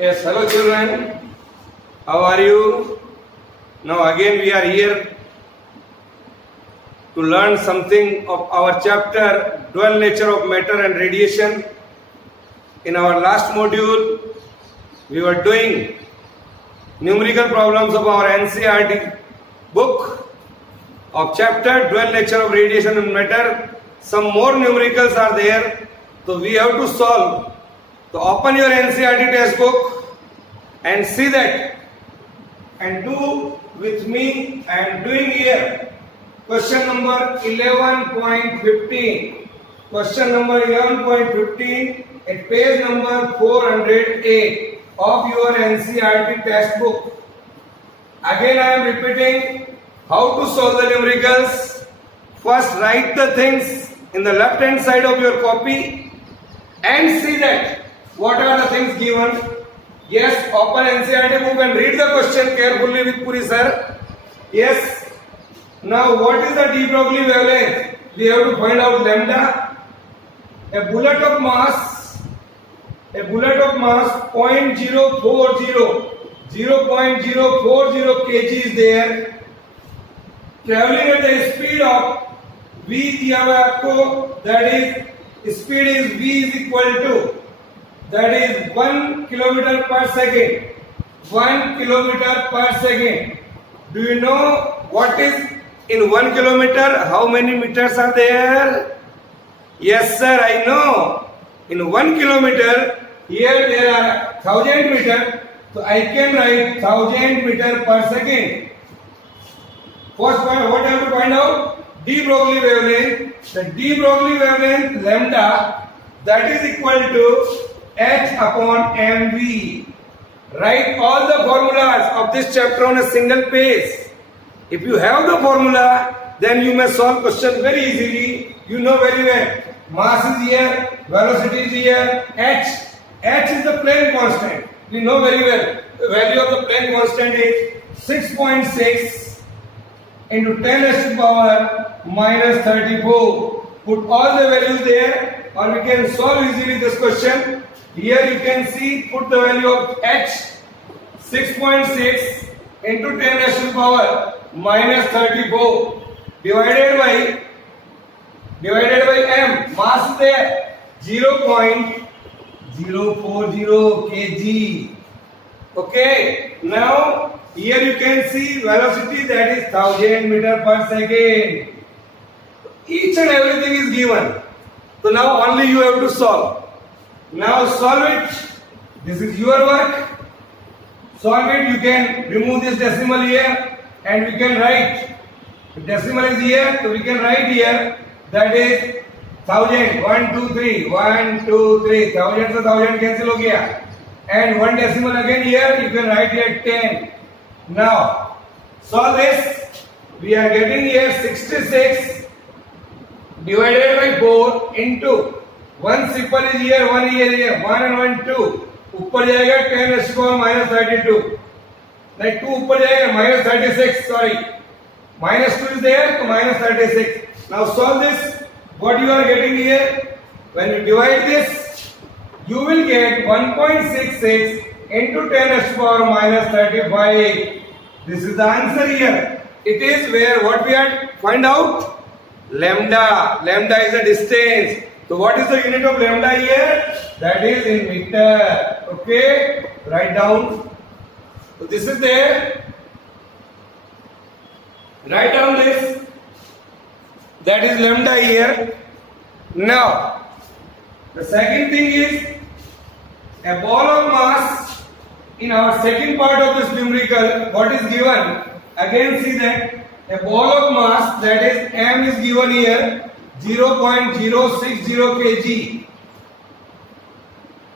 Yes, hello children. How are you? Now again we are here to learn something of our chapter Dual Nature of Matter and Radiation. In our last module, we were doing numerical problems of our NCERT book of chapter Dual Nature of Radiation and Matter. Some more numericals are there, so we have to solve. So open your NCERT textbook and see that and do with me. I am doing here question number 11.15. Question number 11.15 at page number 408 of your NCERT textbook. Again I am repeating how to solve the numericals. First write the things in the left hand side of your copy and see that what are the things given. Yes, open NCERT book and read the question carefully with Puri sir. Yes. Now what is the de Broglie wavelength? We have to find out lambda. A bullet of mass 0.040 kg is there, traveling at the speed of v दिया हुआ है आपको, that is speed is v is equal to, that is 1 kilometer per second. 1 kilometer per second. Do you know what is in 1 kilometer? How many meters are there? Yes sir, I know. In 1 kilometer, here there are 1000 meters, so I can write 1000 meters per second. First point, what I have to find out? De Broglie wavelength. The de Broglie wavelength lambda, that is equal to h upon mv. Write all the formulas of this chapter on a single page. If you have the formula, then you may solve question very easily. You know very well. Mass is here, velocity is here, h is the Planck constant. We know very well. The value of the Planck constant is 6.6 into 10 raised to power minus 34. Put all the values there, or we can solve easily this question. Here you can see, put the value of h 6.6 into 10 raised to power minus 34 divided by m. Mass there 0.040 kg. Okay. Now here you can see velocity, that is 1000 meter per second. Each and everything is given. So now only you have to solve. Now solve it. This is your work. Solve it. You can remove this decimal here and we can write. The decimal is here, so we can write here, that is 1000. 1, 2, 3. 1, 2, 3. 1000 से 1000 cancel हो गया. And one decimal again here, you can write here 10. Now solve this. We are getting here 66 divided by 4 into 1 simple is here, 1 here, 1 and 1 2. ऊपर जाएगा 10 raised to power minus 32. Like 2 ऊपर जाएगा minus 36. Sorry, minus 2 is there, so minus 36. Now solve this. What you are getting here? When you divide this, you will get 1.66 into 10 raised to power minus 35. This is the answer here. It is where what we had find out? Lambda. Lambda is the distance. So what is the unit of lambda here? That is in meter. Okay. Write down. So this is there. Write down this. That is lambda here. Now, the second thing is a ball of mass. In our second part of this numerical, what is given? Again see that a ball of mass, that is m, is given here 0.060 kg.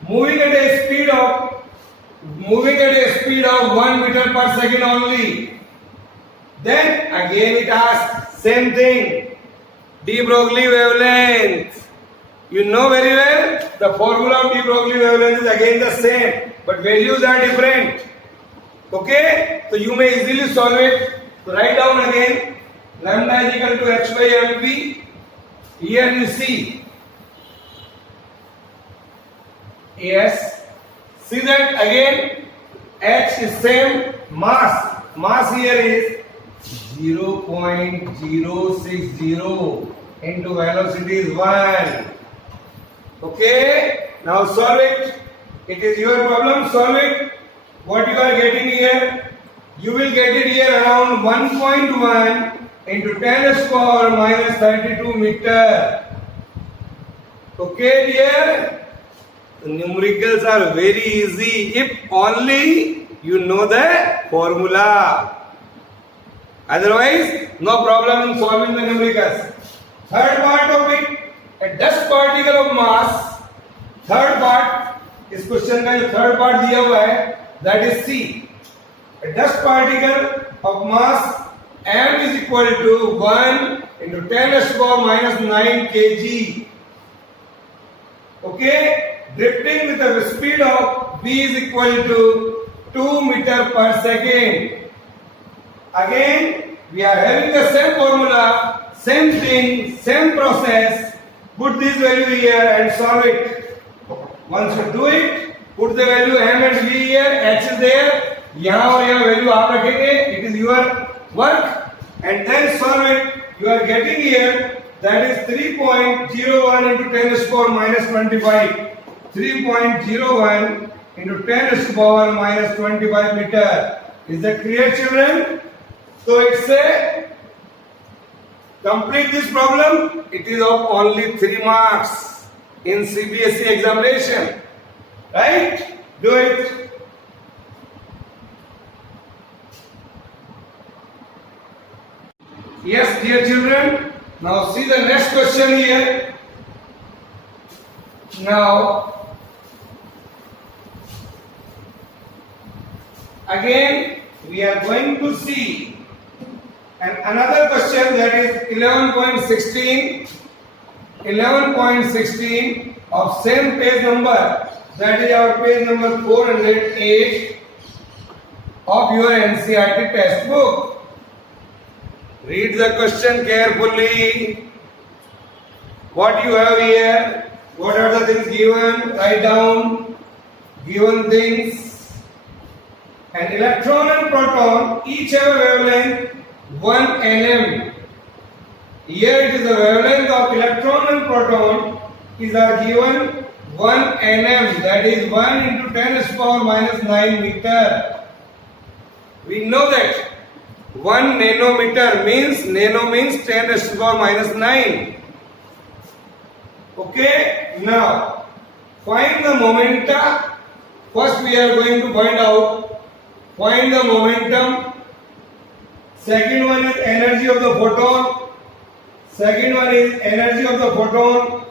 Moving at a speed of 1 meter per second only. Then again it asks same thing. De Broglie wavelength. You know very well the formula of de Broglie wavelength is again the same, but values are different. Okay, so you may easily solve it. So write down again lambda is equal to h by mv. Here you see yes See that again, H is same, mass here is 0.060 into velocity is 1. Okay, now solve it. It is your problem, solve it. What you are getting here? You will get it here around 1.1 into 10 raised to power minus 32 meter. Okay, dear? The numericals are very easy if only you know the formula. Otherwise, no problem in solving the numericals. Third part of it, a dust particle of mass. Third part, इस question का जो third part दिया हुआ है, that is C. A dust particle of mass m is equal to 1 into 10 raised to power minus 9 kg. Okay, drifting with a speed of v is equal to 2 meter per second. Again, we are having the same formula, same thing, same process. Put this value here and solve it. Once you do it, put the value m and v here, h is there. यहाँ और यहाँ value आप रखेंगे. It is your work, and then solve it. You are getting here that is 3.01 into 10 raised to power minus 25. 3.01 into 10 raised to power minus 25 meter. Is that clear, children? So it's a complete this problem. It is of only 3 marks in CBSE examination. Right? Do it. Yes, dear children. Now see the next question here. Now, again, we are going to see another question, that is 11.16. 11.16 of same page number, that is our page number 408 of your NCERT textbook. Read the question carefully. What you have here? What are the things given? Write down given things. An electron and proton each have a wavelength 1 nm. Here it is the wavelength of electron and proton is given 1 nm, that is 1 into 10 raised to power minus 9 meter. We know that 1 nanometer means 10 raised to power minus 9. Okay, now find the momenta. First we are going to find out, find the momentum. Second one is energy of the photon. Second one is energy of the photon.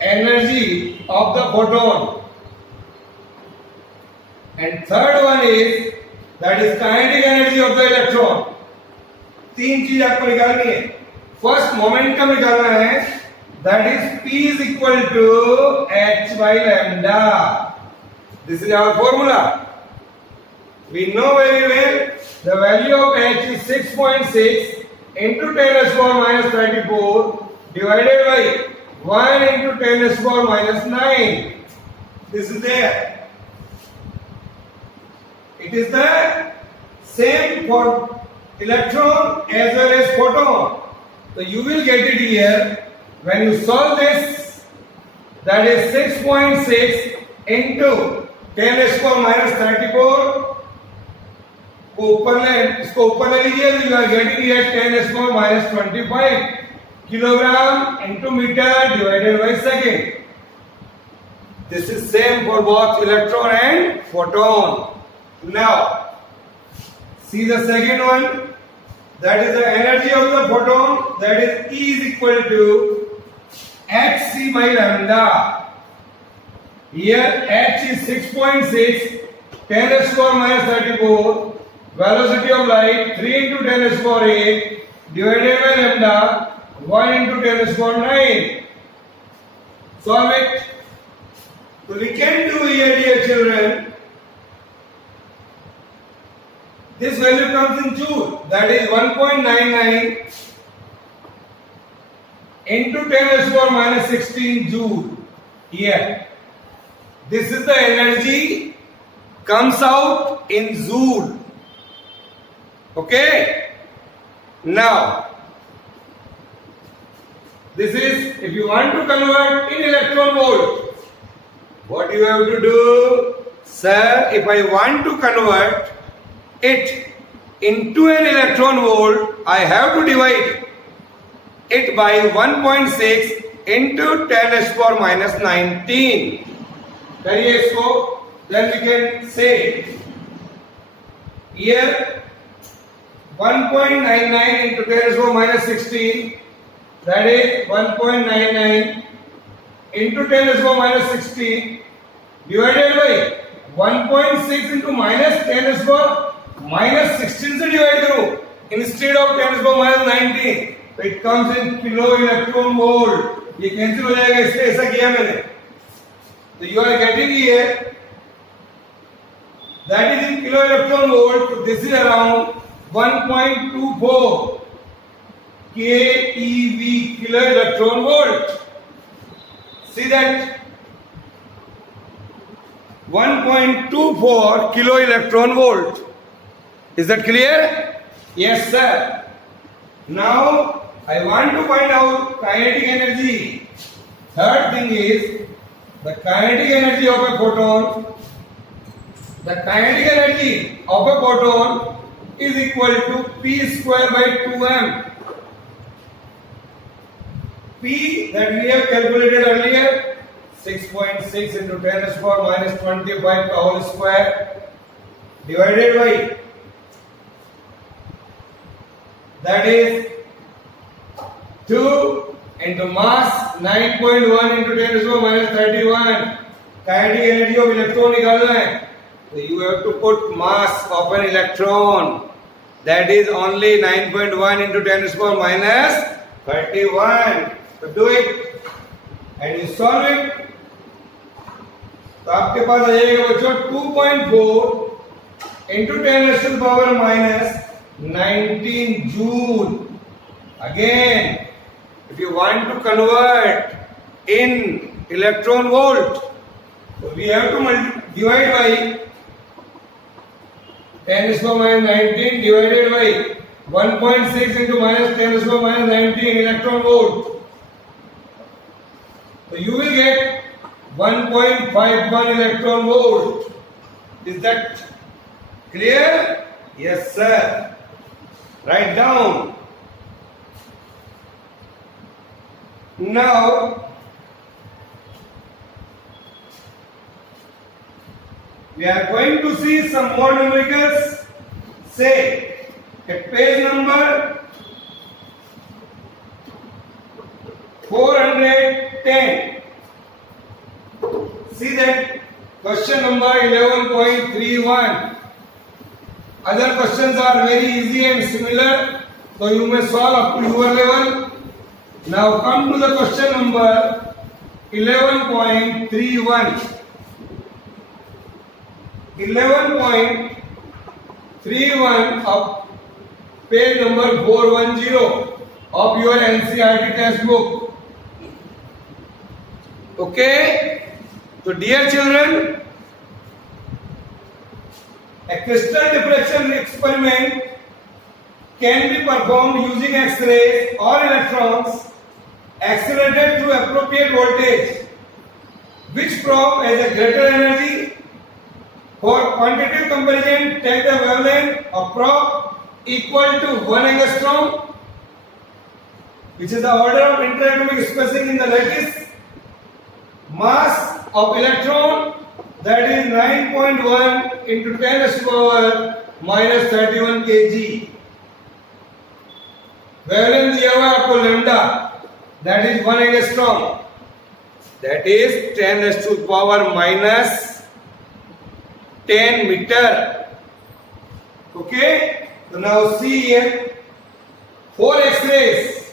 Energy of the photon. And third one is that is kinetic energy of the electron. 3 चीज आपको निकालनी है. First momentum निकालना है, that is P is equal to h by lambda. This is our formula. We know very well the value of h is 6.6 into 10 raised to power minus 34 divided by 1 into 10 raised to power minus 9. This is there. It is the same for electron as well as photon. So you will get it here when you solve this, that is 6.6 into 10 raised to power minus 34 को ऊपर ले, इसको ऊपर ले लीजिए, you are getting here 10 raised to power minus 25 kilogram into meter divided by second. This is same for both electron and photon. Now, see the second one, that is the energy of the photon, that is E is equal to hc by lambda. Here h is 6.6, 10 raised to power minus 34, velocity of light 3 into 10 raised to power 8 divided by lambda 1 into 10 raised to power 9. Solve it. So we can do here, dear children, this value comes in joule, that is 1.99 into 10 raised to power minus 16 joule. Here This is the energy comes out in joule. Okay? Now, this is, if you want to convert in electron volt, what you have to do? Sir, if I want to convert it into an electron volt, I have to divide it by 1.6 into 10 raised to power minus 19. करिए इसको, then we can say here 1.99 into 10 raised to power minus 16, that is 1.99 into 10 raised to power minus 16 divided by 1.6 into minus 10 raised to power minus 16 से divide करो instead of 10 raised to power minus 19, तो it comes in kilo electron volt. ये cancel हो जाएगा, इसलिए ऐसा किया मैंने. So you are getting here that is in kilo electron volt. This is around 1.24 keV, kilo electron volt. See that 1.24 kilo electron volt. Is that clear? Yes, sir. Now I want to find out kinetic energy. Third thing is the kinetic energy of a photon. The kinetic energy of a photon is equal to P square by 2m. P that we have calculated earlier, 6.6 into 10 raised to power minus 25 the whole square divided by, that is 2 into mass 9.1 into 10 raised to power minus 31. Kinetic energy of electron निकालना है, so you have to put mass of an electron, that is only 9.1 into 10 raised to power minus 31. So do it and you solve it. तो आपके पास आ जाएगा बच्चों 2.4 into 10 raised to power minus 19 joule. Again, if you want to convert in electron volt, so we have to divide by 10 raised to power minus 19 divided by 1.6 into minus 10 raised to power minus 19 electron volt. So you will get 1.51 electron volt. Is that clear? Yes, sir. Write down. Now we are going to see some more numericals. Say at page number 410. See that question number 11.31. Other questions are very easy and similar, so you may solve up to your level. Now come to the question number 11.31. 11.31 of page number 410 of your NCERT textbook. Okay? So dear children, a crystal diffraction experiment can be performed using X-rays or electrons accelerated through appropriate voltage. Which probe has a greater energy? For quantitative comparison, take the wavelength of probe equal to 1 angstrom, which is the order of interatomic spacing in the lattice. Mass of electron, that is 9.1 into 10 raised to power minus 31 kg. Wavelength दिया हुआ है आपको lambda, that is 1 angstrom, that is 10 raised to power minus 10 meter. Okay, so now see here 4 X-rays.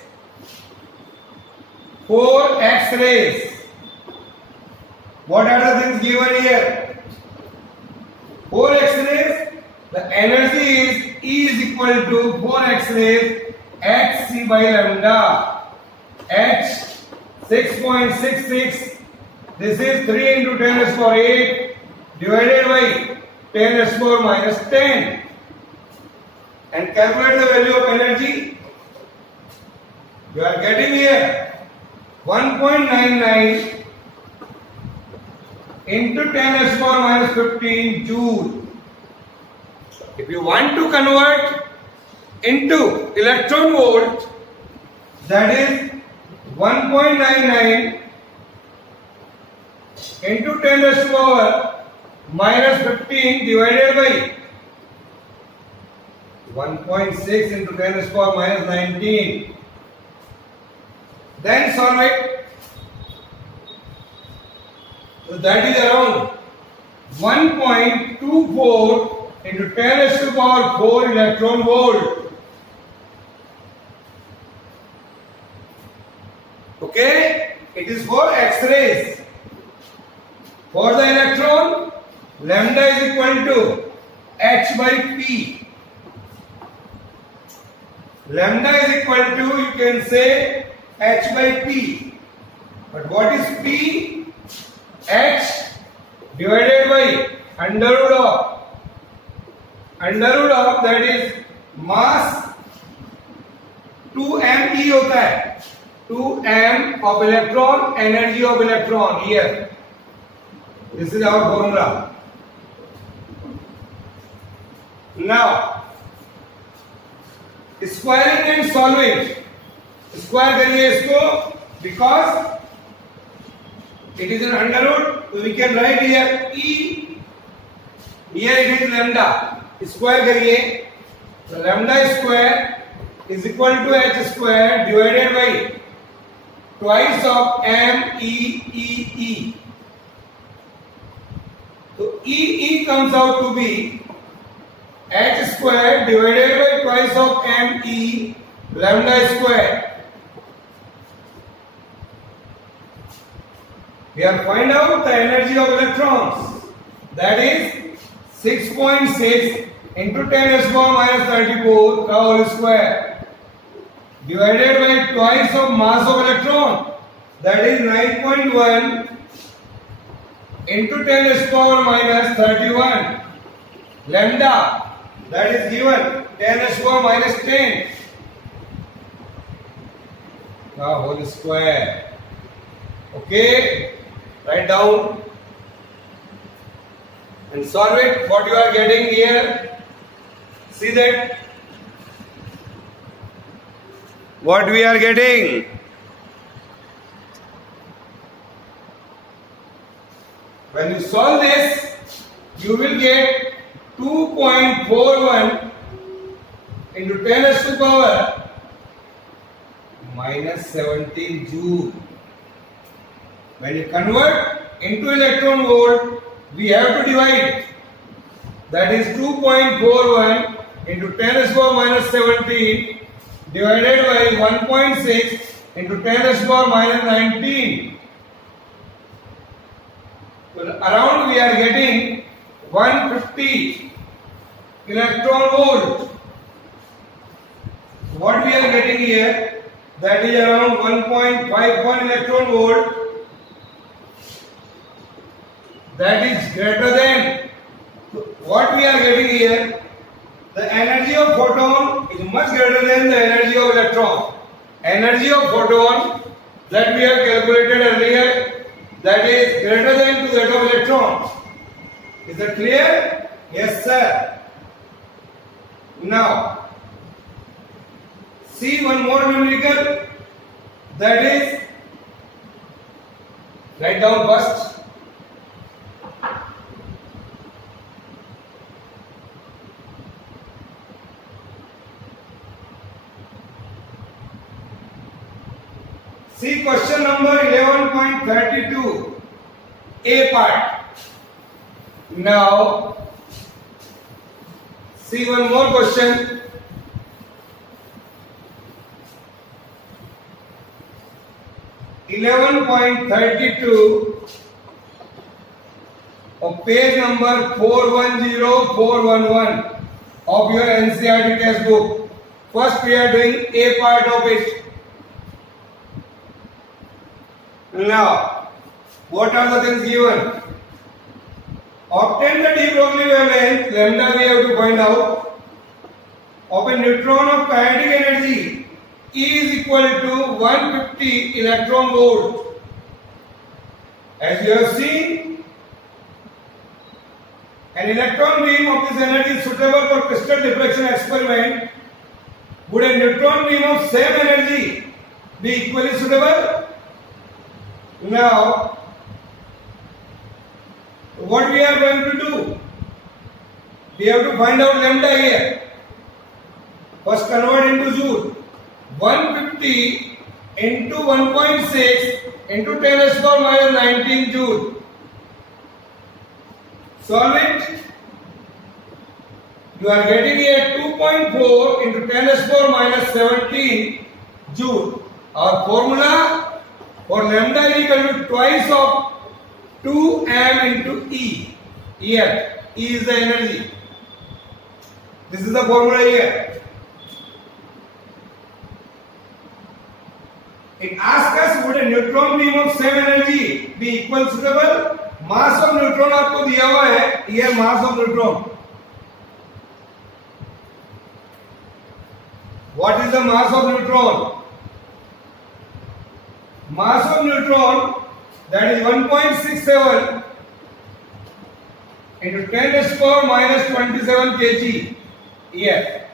4 X-rays. What are the things given here? 4 X-rays. The energy is E is equal to 4 X-rays hc by lambda. H 6.66 This is 3 into 10 raised to power 8 divided by 10 raised to power minus 10. And calculate the value of energy. You are getting here 1.99 into 10 raised to power minus 15 joule. If you want to convert into electron volt, that is 1.99 into 10 raised to power minus 15 divided by 1.6 into 10 raised to power minus 19. Then solve it. So that is around 1.24 into 10 raised to power 4 electron volt. Okay, it is for X-rays. For the electron, lambda is equal to h by p. Lambda is equal to, you can say, h by p. But what is p? H divided by under root of that is mass 2me होता है. 2m of electron, energy of electron here. This is our formula. Now, squaring and solving. Square करिए इसको because it is an under root, so we can write here e. Here it is lambda. Square करिए. So lambda square is equal to h square divided by twice of m e. So e comes out to be h square divided by twice of m e lambda square. We have find out the energy of electrons. That is 6.6 into 10 raised to power minus 34 का whole square divided by twice of mass of electron. That is 9.1 into 10 raised to power minus 31 lambda. That is given 10 raised to power minus 10 the whole square. Okay, write down and solve it. What you are getting here, see that what we are getting. When you solve this, you will get 2.41 into 10 raised to power minus 17 joule. When you convert into electron volt, we have to divide. That is 2.41 into 10 raised to power minus 17 divided by 1.6 into 10 raised to power minus 19. So around we are getting 150 electron volt. What we are getting here, that is around 1.51 electron volt. That is greater than what we are getting here. The energy of photon is much greater than the energy of electron. Energy of photon that we have calculated earlier, that is greater than to that of electron. Is that clear? Yes, sir. Now, see one more numerical. That is, write down first. See question number 11.32, A part. Now, see one more question. (11.32) of page number 410411 of your NCERT textbook. First, we are doing A part of it. Now, What are the things given? Obtain the de Broglie wavelength, lambda we have to find out, of a neutron of kinetic energy E is equal to 150 electron volt. As you have seen, an electron beam of this energy is suitable for crystal diffraction experiment. Would a neutron beam of same energy be equally suitable? Now, what we are going to do? We have to find out lambda here. First convert into joule. 150 into 1.6 into 10 to the power minus 19 joule. Solve it. You are getting here 2.4 into 10 to the power minus 17 joule. Our formula for lambda is equal to twice of 2m into E. Here, E is the energy. This is the formula here. It asks us would a neutron beam of same energy be equal suitable? Mass of neutron आपको दिया हुआ है. Here mass of neutron. What is the mass of neutron? Mass of neutron, that is 1.67 into 10 to the power minus 27 kg. Here,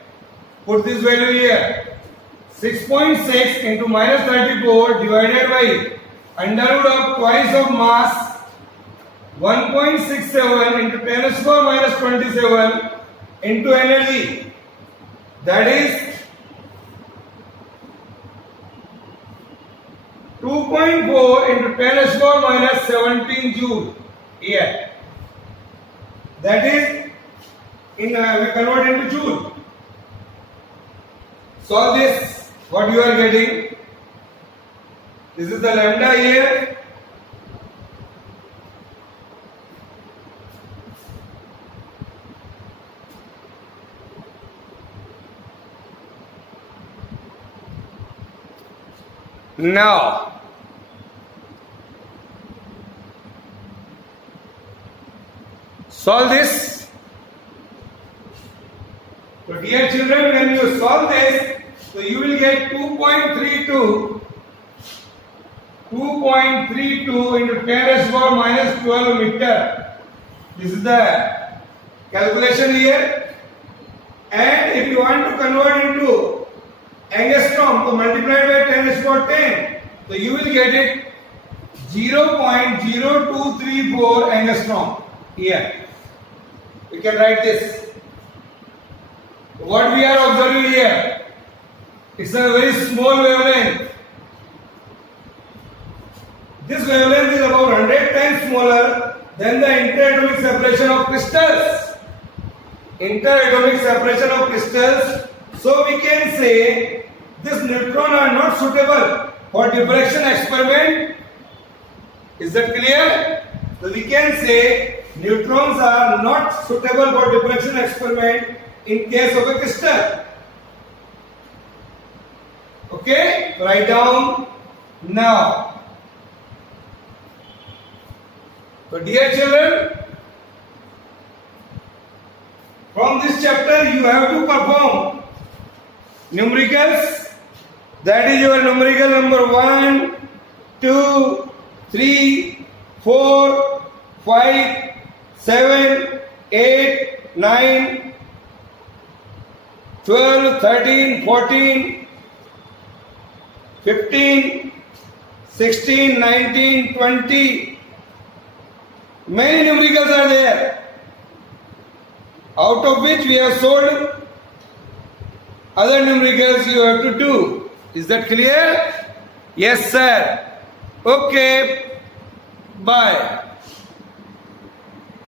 put this value here. 6.6 into minus 34 divided by under root of twice of mass 1.67 into 10 to the power minus 27 into energy, that is 2.4 into 10 to the power minus 17 joule. Here, that is in we convert into joule. Solve this. What you are getting? This is the lambda here. Now, solve this. So dear children, when you solve this, so you will get 2.32 into 10 to the power minus 12 meter. This is the calculation here. And if you want to convert into angstrom, so multiply by 10 to the power 10. So you will get it 0.0234 angstrom here. We can write this. What we are observing here? It's a very small wavelength. This wavelength is about 100 times smaller than the interatomic separation of crystals. Interatomic separation of crystals. So we can say this neutron are not suitable for diffraction experiment. Is that clear? So we can say neutrons are not suitable for diffraction experiment in case of a crystal. Okay, write down now. So dear children, from this chapter you have to perform numericals. That is your numerical number 1, 2, 3, 4, 5, 7, 8, 9, 12, 13, 14, 15, 16, 19, 20. Many numericals are there, out of which we have solved. Other numericals you have to do. Is that clear? Yes, sir. Okay. Bye.